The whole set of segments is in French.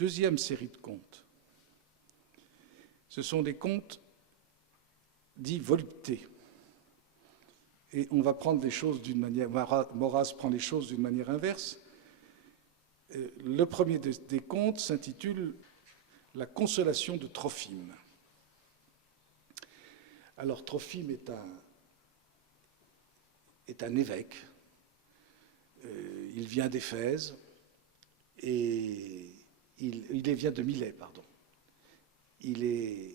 deuxième série de contes, ce sont des contes dits voluptés. Et on va prendre les choses d'une manière, Maurras prend les choses d'une manière inverse. Le premier des contes s'intitule « La consolation de Trophime ». Alors Trophime est un évêque, il vient d'Éphèse, et il vient de Milet, pardon. Il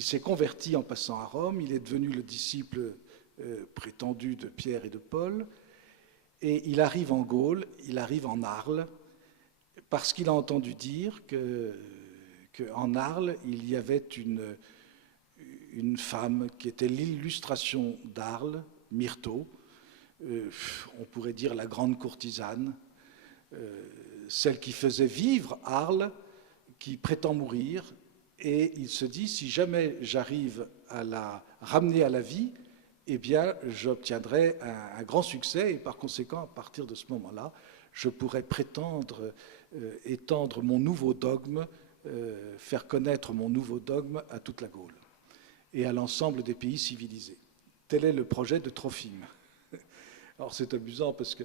s'est converti en passant à Rome, il est devenu le disciple prétendu de Pierre et de Paul, et il arrive en Gaule, il arrive en Arles, parce qu'il a entendu dire qu'en Arles, il y avait une femme qui était l'illustration d'Arles, Myrto, on pourrait dire la grande courtisane, celle qui faisait vivre Arles, qui prétend mourir, et il se dit, si jamais j'arrive à la ramener à la vie, eh bien, j'obtiendrai un grand succès, et par conséquent, à partir de ce moment-là, je pourrai prétendre étendre mon nouveau dogme, faire connaître mon nouveau dogme à toute la Gaule et à l'ensemble des pays civilisés. Tel est le projet de Trophime. Alors c'est amusant parce que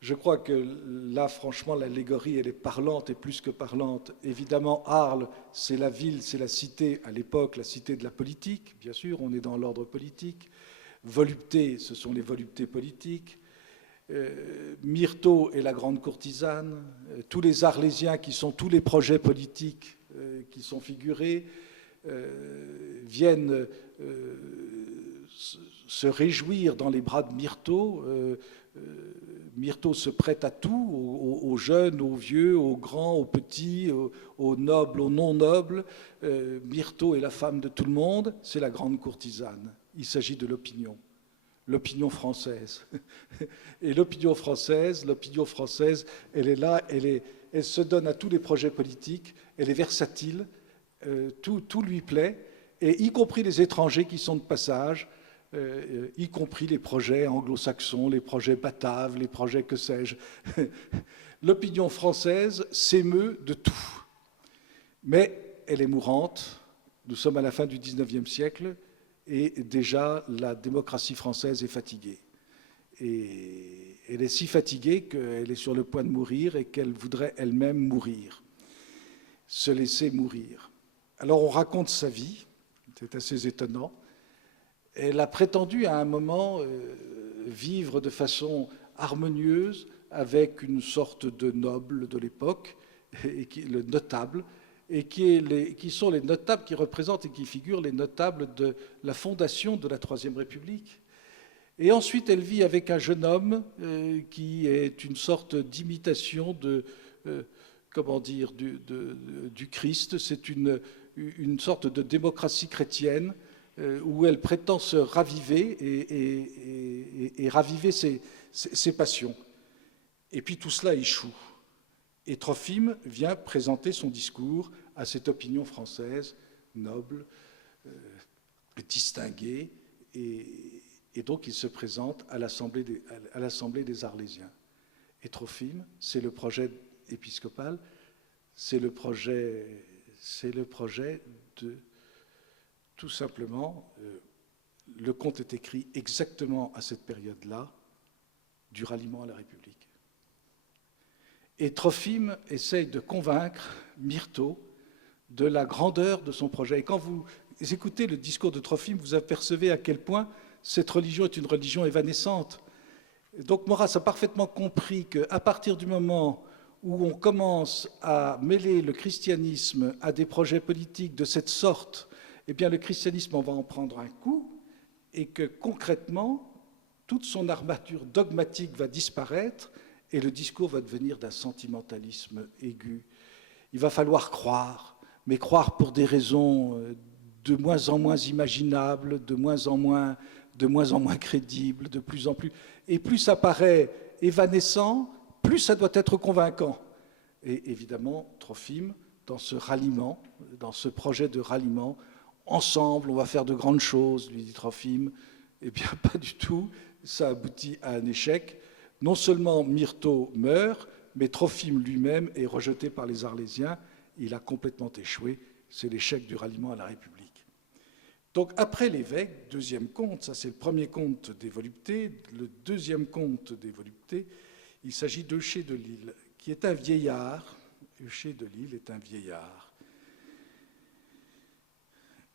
je crois que là, franchement, l'allégorie, elle est parlante et plus que parlante. Évidemment, Arles, c'est la ville, c'est la cité, à l'époque, la cité de la politique, bien sûr, on est dans l'ordre politique. Volupté, ce sont les voluptés politiques. Myrto est la grande courtisane. Tous les Arlésiens, qui sont tous les projets politiques qui sont figurés, viennent se réjouir dans les bras de Myrto. Myrto se prête à tout, aux jeunes, aux vieux, aux grands, aux petits, aux nobles, aux non-nobles. Myrto est la femme de tout le monde, c'est la grande courtisane. Il s'agit de l'opinion française. Et l'opinion française, elle est là, elle se donne à tous les projets politiques, elle est versatile, tout lui plaît, et y compris les étrangers qui sont de passage, y compris les projets anglo-saxons, les projets bataves, les projets que sais-je. L'opinion française s'émeut de tout. Mais elle est mourante, nous sommes à la fin du XIXe siècle, et déjà la démocratie française est fatiguée. Et elle est si fatiguée qu'elle est sur le point de mourir et qu'elle voudrait elle-même mourir, se laisser mourir. Alors on raconte sa vie, c'est assez étonnant. Elle a prétendu à un moment vivre de façon harmonieuse avec une sorte de noble de l'époque, le notable, et qui sont les notables qui représentent et qui figurent les notables de la fondation de la Troisième République. Et ensuite, elle vit avec un jeune homme qui est une sorte d'imitation du Christ. C'est une sorte de démocratie chrétienne où elle prétend se raviver et raviver ses passions. Et puis tout cela échoue. Et Trophime vient présenter son discours à cette opinion française noble, distinguée, et donc il se présente à l'Assemblée des Arlésiens. Et Trophime, c'est le projet épiscopal, c'est le projet de, tout simplement, le conte est écrit exactement à cette période-là, du ralliement à la République. Et Trophime essaye de convaincre Myrto de la grandeur de son projet. Et quand vous écoutez le discours de Trophime, vous apercevez à quel point cette religion est une religion évanescente. Donc Maurras a parfaitement compris qu'à partir du moment où on commence à mêler le christianisme à des projets politiques de cette sorte, eh bien le christianisme on va en prendre un coup et que concrètement, toute son armature dogmatique va disparaître et le discours va devenir d'un sentimentalisme aigu. Il va falloir croire, mais croire pour des raisons de moins en moins imaginables, de moins en moins crédibles, de plus en plus. Et plus ça paraît évanescent, plus ça doit être convaincant. Et évidemment, Trophime, dans ce ralliement, dans ce projet de ralliement, ensemble, on va faire de grandes choses, lui dit Trophime. Eh bien, pas du tout. Ça aboutit à un échec. Non seulement Myrto meurt, mais Trophime lui-même est rejeté par les Arlésiens. Il a complètement échoué. C'est l'échec du ralliement à la République. Donc après l'évêque, deuxième conte, ça c'est le premier conte des voluptés. Le deuxième conte des voluptés, il s'agit d'Eucher de Lille, qui est un vieillard. Eucher de Lille est un vieillard.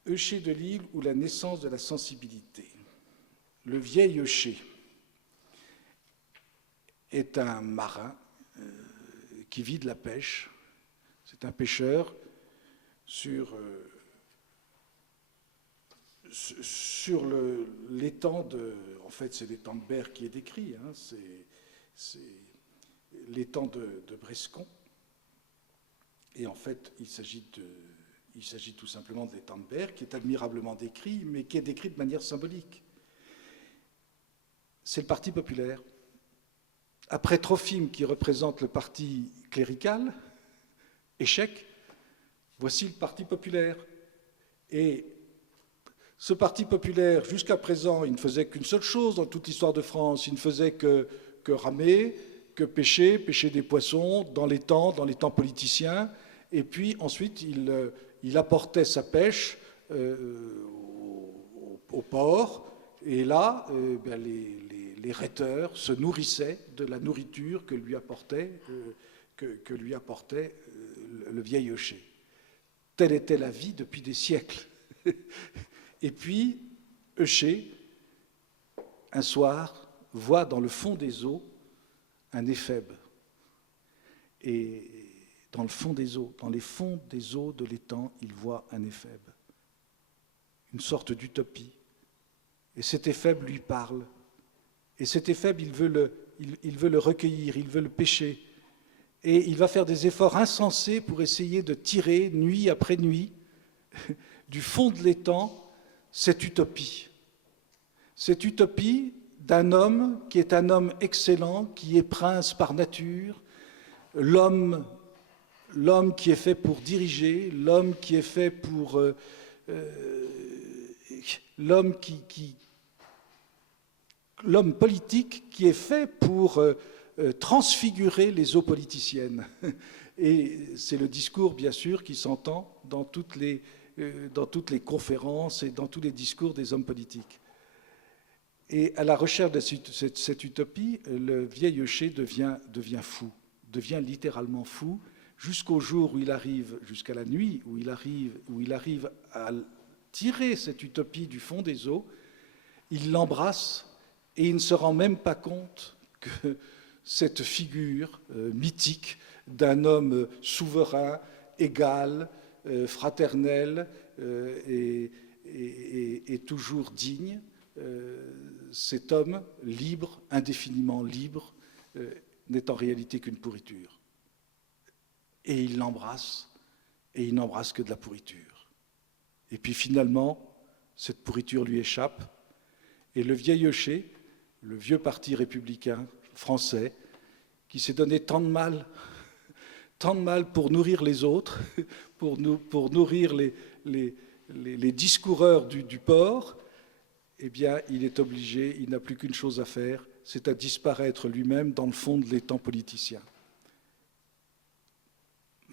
Eucher de Lille ou la naissance de la sensibilité. Le vieil Eucher est un marin qui vit de la pêche. C'est un pêcheur sur l'étang de... En fait, c'est l'étang de Berre qui est décrit. Hein, c'est l'étang de Brescon. Et en fait, il s'agit tout simplement de l'étang de Berre, qui est admirablement décrit, mais qui est décrit de manière symbolique. C'est le Parti populaire. Après Trophime, qui représente le parti clérical, échec, voici le Parti populaire. Et ce Parti populaire, jusqu'à présent, il ne faisait qu'une seule chose dans toute l'histoire de France. Il ne faisait que ramer, que pêcher des poissons dans les temps politiciens. Et puis ensuite, il apportait sa pêche au port. Et là, les rhéteurs se nourrissaient de la nourriture que lui apportait le vieil Eucher. Telle était la vie depuis des siècles. Et puis, Eucher, un soir, voit dans le fond des eaux un éphèbe. Et dans le fond des eaux, dans les fonds des eaux de l'étang, il voit un éphèbe. Une sorte d'utopie. Et cet éphèbe lui parle. Et cet éphèbe, il veut le recueillir, il veut le pêcher. Et il va faire des efforts insensés pour essayer de tirer, nuit après nuit, du fond de l'étang, cette utopie. Cette utopie d'un homme qui est un homme excellent, qui est prince par nature, l'homme qui est fait pour diriger, l'homme qui est fait pour... l'homme politique qui est fait pour transfigurer les eaux politiciennes. Et c'est le discours, bien sûr, qui s'entend dans toutes les conférences et dans tous les discours des hommes politiques. Et à la recherche de cette utopie, le vieil Eucher devient fou, devient littéralement fou, jusqu'au jour où il arrive, jusqu'à la nuit, où il arrive à tirer cette utopie du fond des eaux, il l'embrasse et il ne se rend même pas compte que cette figure mythique d'un homme souverain, égal, fraternel et toujours digne, cet homme libre, indéfiniment libre, n'est en réalité qu'une pourriture. Et il l'embrasse, et il n'embrasse que de la pourriture. Et puis finalement, cette pourriture lui échappe, et le vieil Eucher, le vieux parti républicain français, qui s'est donné tant de mal pour nourrir les autres, pour nourrir les discoureurs du port, eh bien, il est obligé, il n'a plus qu'une chose à faire, c'est à disparaître lui-même dans le fond de l'étang politicien.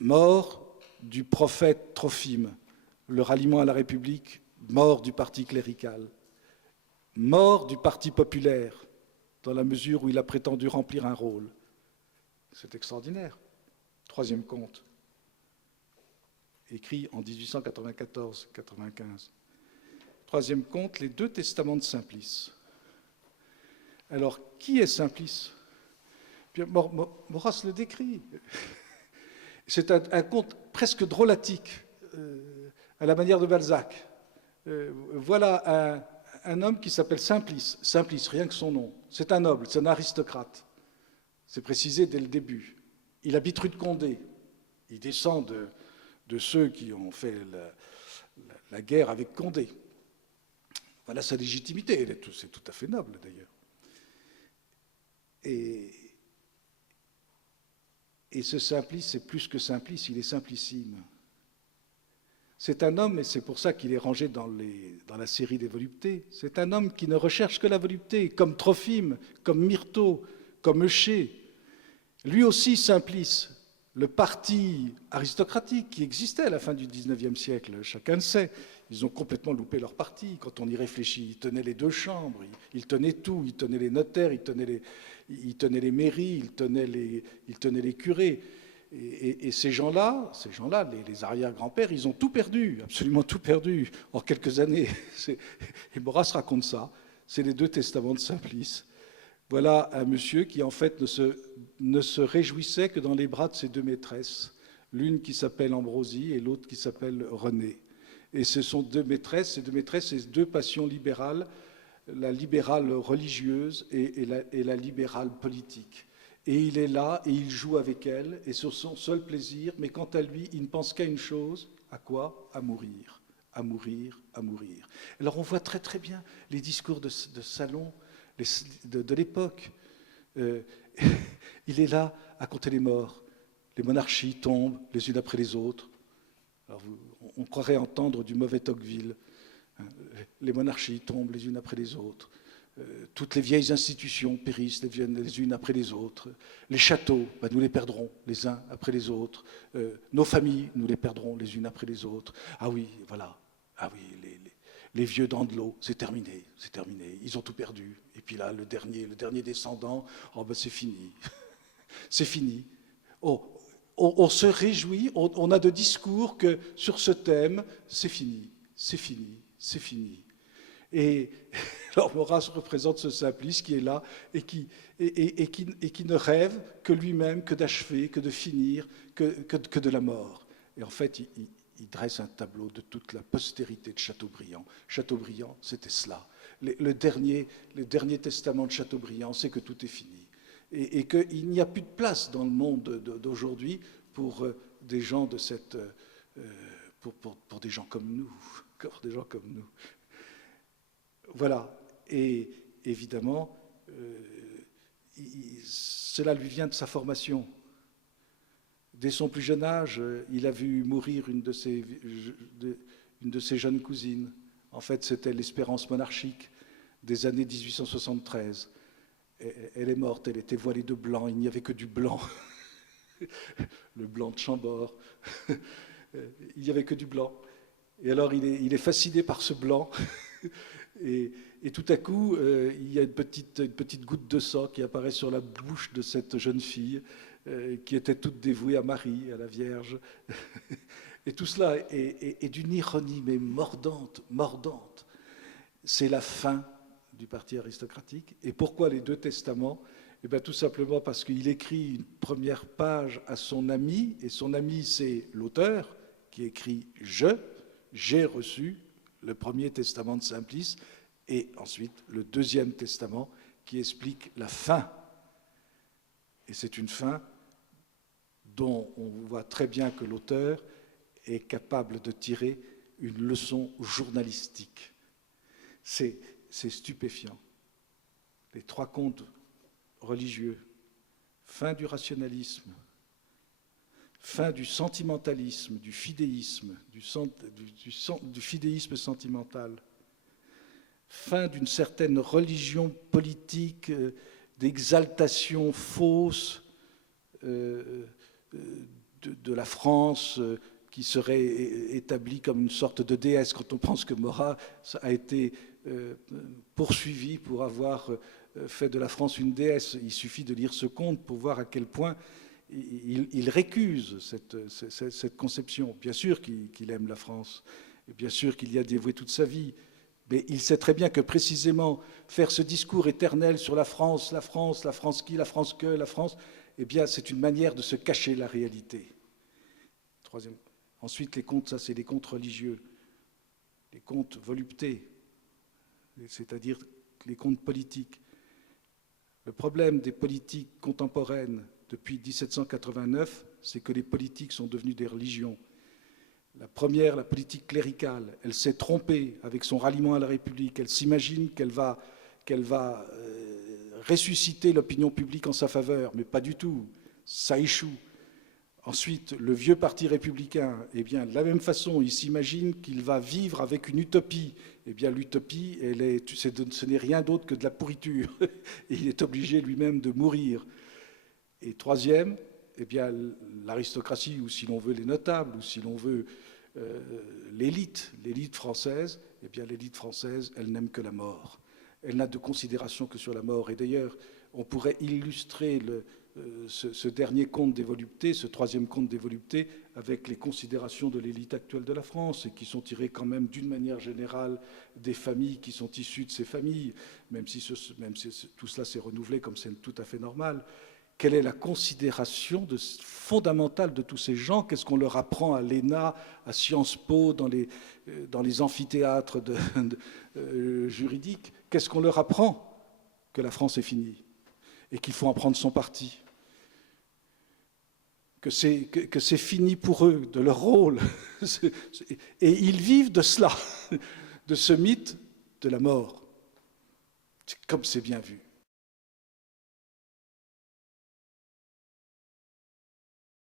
Mort du prophète Trophime, le ralliement à la République, mort du parti clérical, mort du parti populaire, dans la mesure où il a prétendu remplir un rôle. C'est extraordinaire. Troisième conte, écrit en 1894-95. Troisième conte, les deux testaments de Simplice. Alors, qui est Simplice? Maurras le décrit. C'est un conte presque drôlatique, à la manière de Balzac. Voilà un homme qui s'appelle Simplice. Simplice, rien que son nom. C'est un noble, c'est un aristocrate. C'est précisé dès le début. Il habite rue de Condé. Il descend de ceux qui ont fait la guerre avec Condé. Voilà sa légitimité. C'est tout à fait noble, d'ailleurs. Et ce Simplice, c'est plus que Simplice, il est simplissime. C'est un homme, et c'est pour ça qu'il est rangé dans la série des voluptés, c'est un homme qui ne recherche que la volupté, comme Trophime, comme Myrtho, comme Eucher. Lui aussi, Simplice, le parti aristocratique qui existait à la fin du XIXe siècle, chacun le sait, ils ont complètement loupé leur parti. Quand on y réfléchit, ils tenaient les 2 chambres, ils tenaient tout, ils tenaient les notaires, ils tenaient les mairies, ils tenaient les curés. Et ces gens-là, les arrière-grands-pères, ils ont tout perdu, absolument tout perdu en quelques années. Et Maurras raconte ça. C'est les 2 testaments de Simplice. Voilà un monsieur qui, en fait, ne se réjouissait que dans les bras de ses 2 maîtresses, l'une qui s'appelle Ambrosie et l'autre qui s'appelle Renée. Et ce sont 2 maîtresses, ces 2 passions libérales, la libérale religieuse et la libérale politique. Et il est là et il joue avec elle, et c'est son seul plaisir, mais quant à lui, il ne pense qu'à une chose, à quoi? À mourir, à mourir, à mourir. Alors on voit très très bien les discours de salon de l'époque. Il est là à compter les morts. Les monarchies tombent les unes après les autres. Alors on croirait entendre du mauvais Tocqueville. Les monarchies tombent les unes après les autres. Toutes les vieilles institutions périssent les unes après les autres. Les châteaux, nous les perdrons les uns après les autres. Nos familles, nous les perdrons les unes après les autres. Ah oui, voilà. Ah oui, les vieux d'Andelot, c'est terminé, c'est terminé. Ils ont tout perdu. Et puis là, le dernier descendant, oh ben c'est fini. C'est fini. Oh, on se réjouit, on a de discours que sur ce thème, c'est fini, c'est fini, c'est fini. Et alors Maurras représente ce Simplice qui est là et qui ne rêve que lui-même, que d'achever, que de finir, que de la mort. Et en fait, il dresse un tableau de toute la postérité de Chateaubriand. Chateaubriand, c'était cela. Le dernier testament de Chateaubriand, c'est que tout est fini. Et qu'il n'y a plus de place dans le monde d'aujourd'hui pour des gens de cette... pour des gens comme nous. Pour des gens comme nous. Voilà. Et évidemment, cela lui vient de sa formation. Dès son plus jeune âge, il a vu mourir une de ses jeunes cousines. En fait, c'était l'Espérance monarchique des années 1873. Elle est morte, elle était voilée de blanc, il n'y avait que du blanc. Le blanc de Chambord. Il n'y avait que du blanc. Et alors, il est fasciné par ce blanc. Et tout à coup, il y a une petite goutte de sang qui apparaît sur la bouche de cette jeune fille qui était toute dévouée à Marie, à la Vierge. Et tout cela est d'une ironie, mais mordante, mordante. C'est la fin du parti aristocratique. Et pourquoi les 2 testaments? Eh bien, tout simplement parce qu'il écrit une première page à son ami, et son ami, c'est l'auteur, qui écrit « j'ai reçu » le premier testament de Simplice, et ensuite le 2e testament qui explique la fin. Et c'est une fin dont on voit très bien que l'auteur est capable de tirer une leçon journalistique. C'est stupéfiant. Les 3 contes religieux, fin du rationalisme, fin du sentimentalisme, du fidéisme, du fidéisme sentimental, fin d'une certaine religion politique, d'exaltation fausse de la France qui serait établie comme une sorte de déesse. Quand on pense que Maurras a été poursuivi pour avoir fait de la France une déesse, il suffit de lire ce conte pour voir à quel point il récuse cette conception. Bien sûr qu'il aime la France, et bien sûr qu'il y a dévoué toute sa vie, mais il sait très bien que précisément faire ce discours éternel sur la France, la France, la France qui, la France que, la France, eh bien c'est une manière de se cacher la réalité. Troisième. Ensuite, les contes, ça c'est les contes religieux, les contes voluptés, c'est-à-dire les contes politiques. Le problème des politiques contemporaines depuis 1789, c'est que les politiques sont devenues des religions. La première, la politique cléricale, elle s'est trompée avec son ralliement à la République. Elle s'imagine qu'elle va ressusciter l'opinion publique en sa faveur, mais pas du tout. Ça échoue. Ensuite, le vieux parti républicain, eh bien, de la même façon, il s'imagine qu'il va vivre avec une utopie. Eh bien, l'utopie, ce n'est rien d'autre que de la pourriture. Et il est obligé lui-même de mourir. Et troisième, eh bien, l'aristocratie, ou si l'on veut les notables, ou si l'on veut l'élite française, eh bien l'élite française, elle n'aime que la mort. Elle n'a de considération que sur la mort. Et d'ailleurs, on pourrait illustrer ce dernier conte des voluptés, ce troisième conte des voluptés, avec les considérations de l'élite actuelle de la France, et qui sont tirées quand même d'une manière générale des familles qui sont issues de ces familles, même si tout cela s'est renouvelé comme c'est tout à fait normal. Quelle est la considération fondamentale de tous ces gens? Qu'est-ce qu'on leur apprend à l'ENA, à Sciences Po, dans les amphithéâtres juridiques? Qu'est-ce qu'on leur apprend? Que la France est finie et qu'il faut en prendre son parti. Que c'est fini pour eux, de leur rôle. Et ils vivent de cela, de ce mythe de la mort. Comme c'est bien vu.